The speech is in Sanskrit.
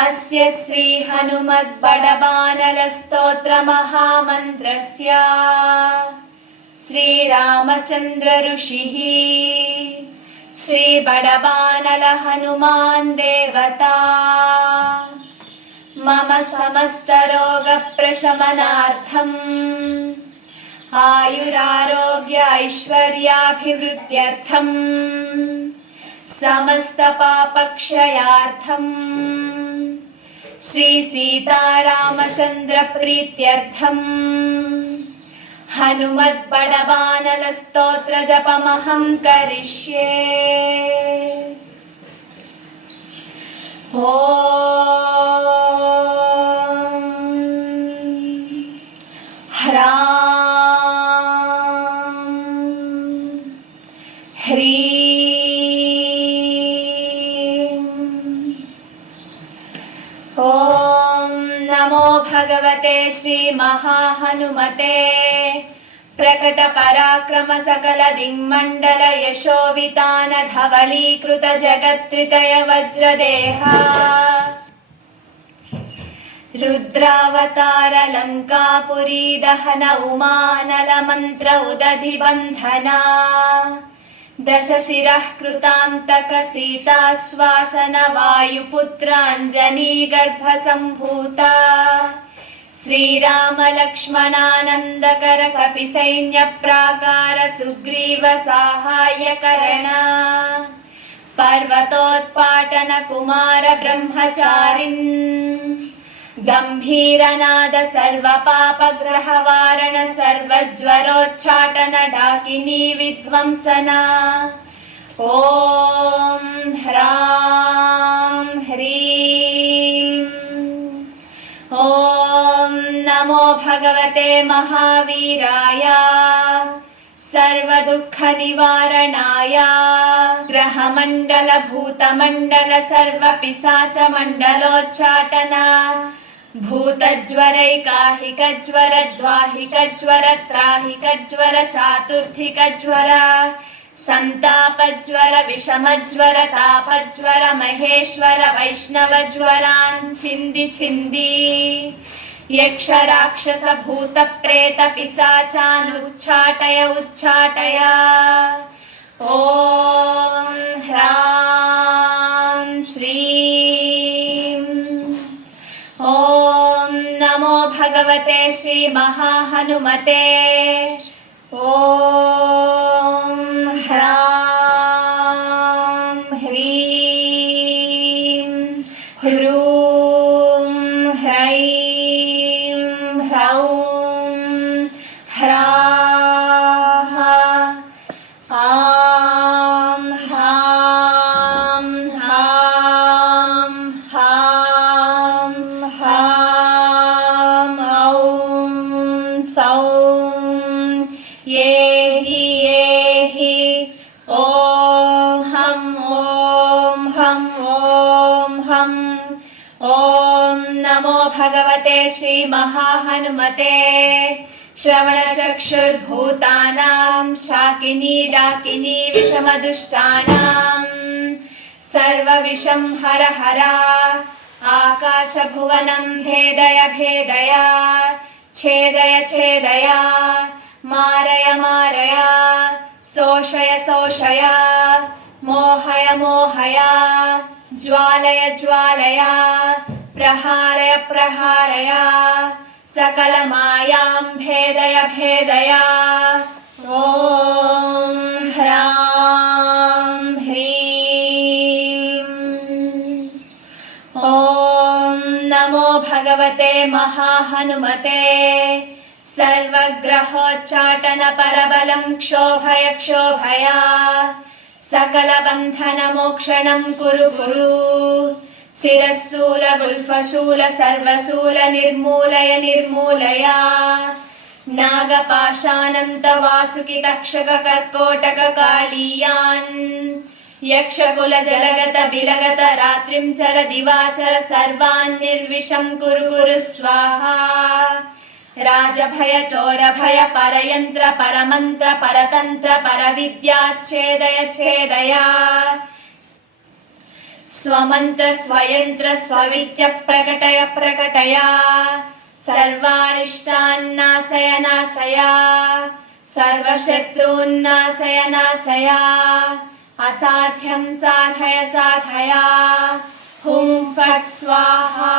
अस्य श्री हनुमद्बडबानलस्तोत्र महामन्त्रस्य श्रीरामचन्द्र ऋषिः श्री बडबानल हनुमान् देवता मम समस्तरोगप्रशमनार्थम् आयुरारोग्य ऐश्वर्याभिवृद्ध्यर्थम् समस्तपापक्षयार्थम् श्री सीतारामचन्द्र प्रीत्यर्थम् हनुमद्बडबानल स्तोत्र जपमहं करिष्ये। ॐ ह्रां ह्रीं ॐ नमो भगवते श्री महाहनुमते प्रकट पराक्रम सकल दिङ्मण्डल यशोवितान धवलीकृत जगत्त्रितय वज्रदेहा रुद्रावतार लङ्कापुरी दहन उमानल मन्त्र उदधिबन्धना दशशिरः कृतान्तक सीताश्वासन वायुपुत्र अञ्जनी गर्भसम्भूता श्रीराम लक्ष्मणानन्दकर कपिसैन्य प्राकार सुग्रीव साहाय्यकरणा पर्वतोत्पाटन कुमार ब्रह्मचारिन् गम्भीरनाद सर्वपापग्रहवारण सर्वज्वरोच्चाटन डाकिनी विध्वंसना ॐ ह्रां ह्रीं ॐ नमो भगवते महावीराय सर्वदुःखनिवारणाय ग्रहमण्डल भूतमण्डल सर्वपिशाच मण्डलोच्चाटन भूतज्वरैकाहिकज्वर द्वाहिकज्वर त्राहिकज्वर चातुर्थिकज्वर संतापज्वर विषमज्वर तापज्वर महेश्वर वैष्णवज्वरान् छिन्दि छिन्दि यक्ष राक्षस भूत प्रेत पिशाचान् उच्चाटय उच्चाटय। ॐ ह्रां श्रीं ॐ नमो भगवते श्री महाहनुमते ॐ ह्रां ह्रीं ह्रूं ह्रैं ह्रौं ह्राः आं हां हां हां हां ॐ सौं येहि ॐ हं ॐ नमो भगवते श्री महाहनुमते श्रवणचक्षुर्भूतानां शाकिनी डाकिनी विषमदुष्टानां सर्वविषं हर हर आकाशभुवनं भेदय भेदय छेदय छेदय मारय मारय शोषय शोषय मोहय मोहय ज्वालय ज्वालय प्रहारय प्रहारय सकलमायां भेदय भेदय। ॐ ह्रां ह्रीं ॐ नमो भगवते महाहनुमते सर्वग्रहोच्चाटन परबलं क्षोभय क्षोभय सकलबन्धनमोक्षणं कुरु कुरु शिरशूल गुल्फशूल सर्वशूल निर्मूलय निर्मूलय नागपाशानन्त वासुकि तक्षक कर्कोटक कालीयान् यक्षकुल जलगत बिलगत रात्रिं चर दिवाचर सर्वान् निर्विषं कुरु कुरु स्वाहा राजभय चोरभय परयन्त्र परमन्त्र परतन्त्र परविद्याच्छेदय छेदय स्वमन्त्र स्वयन्त्र स्वविद्यः प्रकटय प्रकटय सर्वारिष्टान्नाशय नाशय सर्वशत्रून्नाशय नाशय असाध्यं साधय साधय हुं फट् स्वाहा।